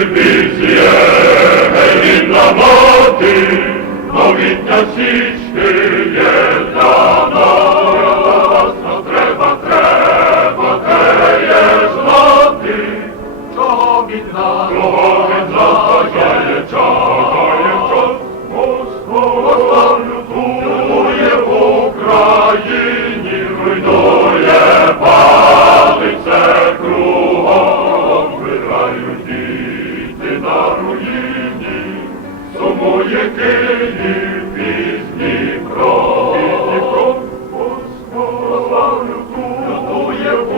є рідна мати, новітня січки є за нас, но треба, треба теє знати, чого від нас, чого від нас є час. На руїні, сумує Київ пізні про Господь лютує в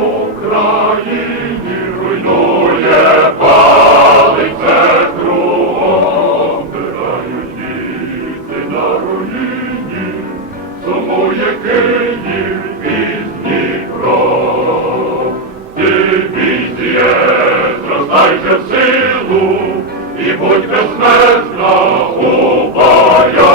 на руїні, сумує Київ пізні кров. Ти візіє, зростайся світу, і будь безмежна губая,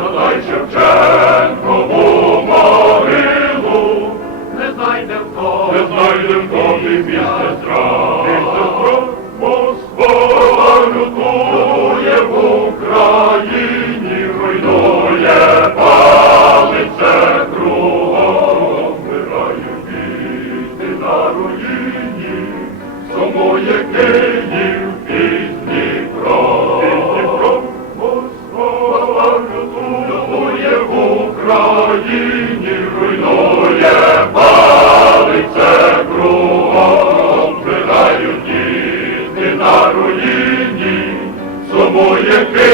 надай Шевченкову могилу, не знайдем то, не знайдем то, і сестра, і сестра, Москва лютує в Україні, руйнує палиця кругом, вмирають на руїні тому є Київ пісні про Господь в Україні, руйнує палиця кругом, пригають діти на руїні, тому є Київ.